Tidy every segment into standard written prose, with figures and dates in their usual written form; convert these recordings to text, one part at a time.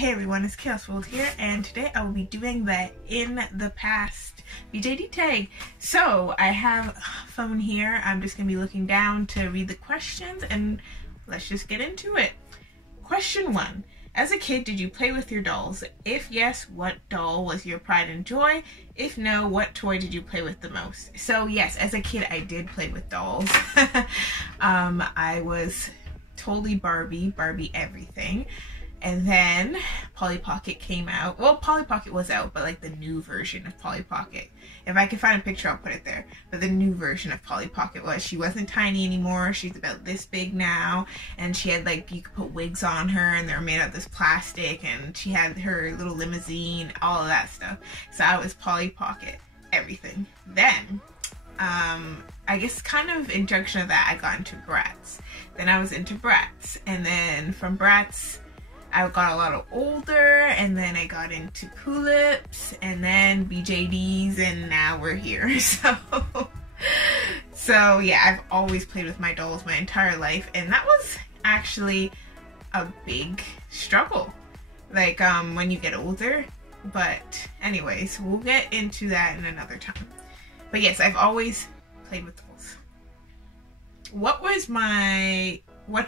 Hey everyone, it's Chaos World here, and today I will be doing the In the Past BJD Tag. So I have a phone here. I'm just going to be looking down to read the questions, and let's just get into it. Question 1. As a kid, did you play with your dolls? If yes, what doll was your pride and joy? If no, what toy did you play with the most? So yes, as a kid, I did play with dolls. I was totally Barbie everything. And then Polly Pocket came out. Well, Polly Pocket was out, but like the new version of Polly Pocket. If I can find a picture, I'll put it there. But the new version of Polly Pocket was, she wasn't tiny anymore. She's about this big now. And she had like, you could put wigs on her and they're made out of this plastic. And she had her little limousine, all of that stuff. So I was Polly Pocket, everything. Then, I guess kind of in junction of that, I got into Bratz. Then I was into Bratz. And then from Bratz, I got a lot older, and then I got into Pull-Ups, and then BJDs, and now we're here. So yeah, I've always played with my dolls my entire life, and that was actually a big struggle, like when you get older. But anyways, we'll get into that in another time. But yes, I've always played with dolls. What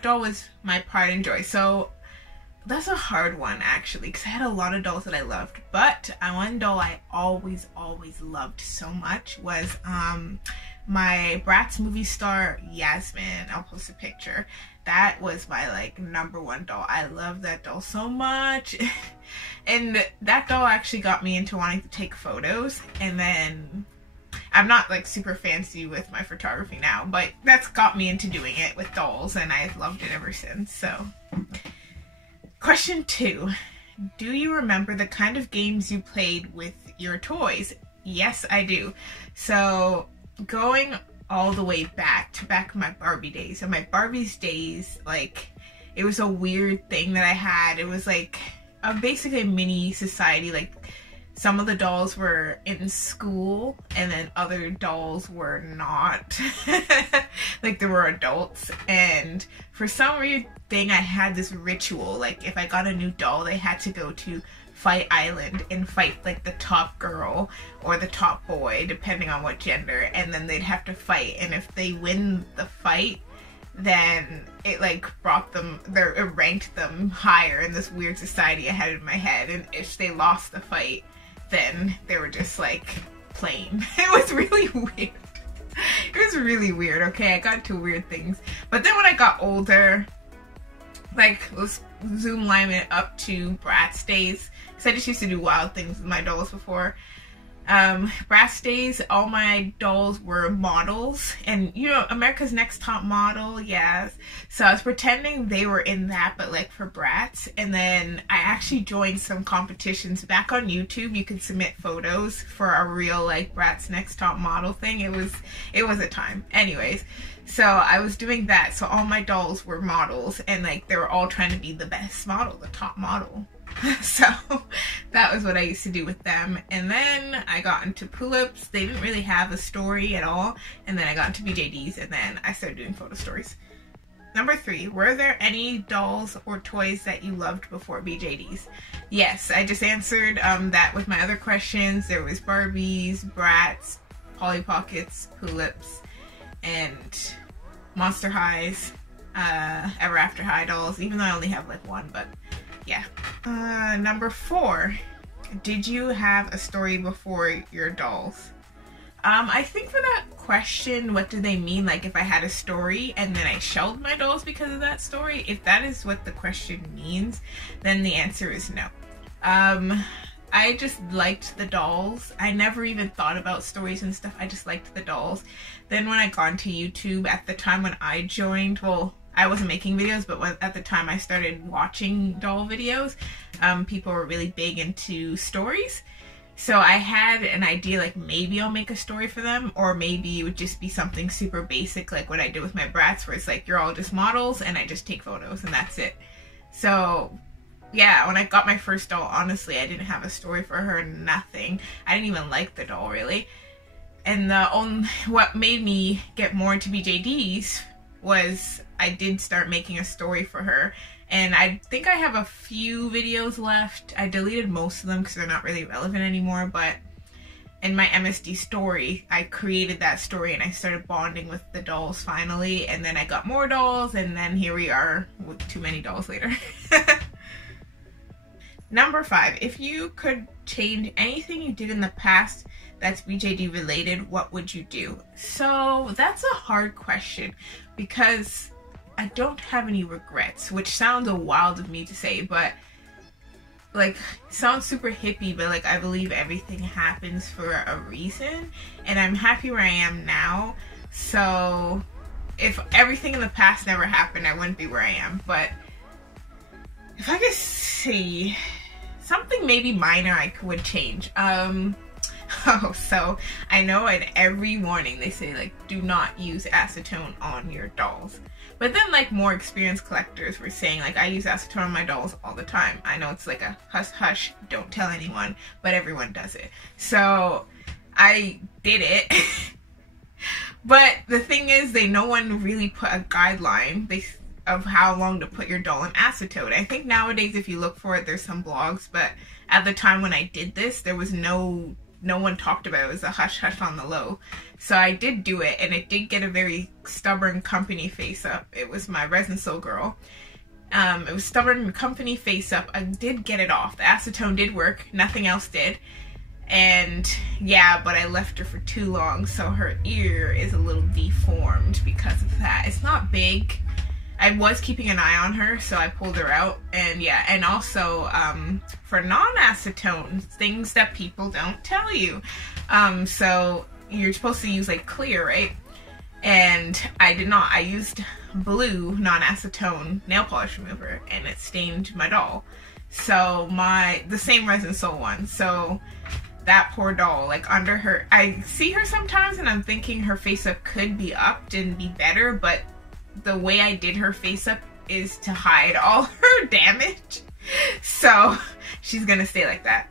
doll was my pride and joy? So that's a hard one actually, because I had a lot of dolls that I loved, but one doll I always loved so much was my Bratz movie star Yasmin. I'll post a picture. That was my like #1 doll. I love that doll so much. And that doll actually got me into wanting to take photos, and then I'm not like super fancy with my photography now, but that's got me into doing it with dolls, and I've loved it ever since. So Question 2. Do you remember the kind of games you played with your toys? Yes, I do. So going all the way back to my Barbie days. So my Barbie's days, like, it was a weird thing that I had. It was like basically a mini society. Like, some of the dolls were in school, and then other dolls were not. Like, there were adults, and for some weird thing, I had this ritual. Like, if I got a new doll, they had to go to Fight Island and fight like the top girl or the top boy, depending on what gender, and then they'd have to fight, and if they win the fight, then it like it ranked them higher in this weird society I had in my head. And if they lost the fight, then they were just like plain. It was really weird. It was really weird. Okay, I got into weird things. But then when I got older, like, let's zoom line it up to Bratz days, because I just used to do wild things with my dolls before. Bratz days, all my dolls were models, and you know, America's Next Top Model, yes. So I was pretending they were in that, but like for Bratz. And then I actually joined some competitions back on YouTube. You could submit photos for a real like Bratz Next Top Model thing. It was a time. Anyways, so I was doing that. So all my dolls were models, and like they were all trying to be the best model, the top model. So that was what I used to do with them. And then I got into Pull-Ups. They didn't really have a story at all. And then I got into BJDs, and then I started doing photo stories. Number 3, were there any dolls or toys that you loved before BJDs? Yes, I just answered that with my other questions. There was Barbies, Bratz, Polly Pockets, Pull-Ups, and Monster Highs, Ever After High dolls, even though I only have like one, but yeah. Number 4, did you have a story before your dolls? I think for that question, what do they mean? Like, if I had a story and then I shelved my dolls because of that story? If that is what the question means, then the answer is no. I just liked the dolls. I never even thought about stories and stuff. I just liked the dolls. Then when I got into YouTube, at the time when I joined, well, I wasn't making videos, but at the time I started watching doll videos, people were really big into stories. So I had an idea, like maybe I'll make a story for them, or maybe it would just be something super basic like what I did with my Bratz, where it's like you're all just models and I just take photos and that's it. So yeah, when I got my first doll, honestly, I didn't have a story for her, nothing. I didn't even like the doll really. And what made me get more into BJDs was I did start making a story for her, And I think I have a few videos left. I deleted most of them because they're not really relevant anymore, but in my MSD story, I created that story and I started bonding with the dolls finally, and then I got more dolls, and then here we are with too many dolls later. Number 5, if you could change anything you did in the past that's BJD related, what would you do? So that's a hard question because I don't have any regrets, which sounds a wild of me to say, but like, sounds super hippie, but like, I believe everything happens for a reason, and I'm happy where I am now. So if everything in the past never happened, I wouldn't be where I am. But if I could see something maybe minor I would change, oh, so I know at every warning they say like, do not use acetone on your dolls. But then like more experienced collectors were saying like, I use acetone on my dolls all the time. I know it's like a hush hush, don't tell anyone, but everyone does it. So I did it. But the thing is, no one really put a guideline of how long to put your doll in acetone. I think nowadays if you look for it, there's some blogs, but at the time when I did this, there was no one talked about it. It was a hush hush on the low. So I did do it, and it did get a very stubborn company face up. It was my Resin Soul girl. It was stubborn company face up. I did get it off. The acetone did work. Nothing else did. And yeah, but I left her for too long, so her ear is a little deformed because of that. It's not big. I was keeping an eye on her, so I pulled her out. And yeah, and also for non-acetone, things that people don't tell you. So you're supposed to use like clear, right? And I did not. I used blue non-acetone nail polish remover, and it stained my doll. So the same Resin Soul one. So that poor doll, like under her, I see her sometimes and I'm thinking her face up could be upped and be better, but the way I did her face up is to hide all her damage. So she's gonna stay like that.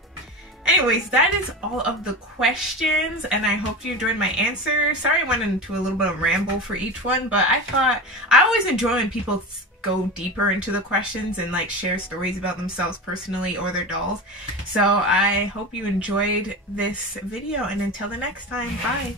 Anyways, that is all of the questions, and I hope you enjoyed my answer. Sorry I went into a little bit of ramble for each one, but I always enjoy when people go deeper into the questions and like share stories about themselves personally or their dolls. So I hope you enjoyed this video, and until the next time, bye.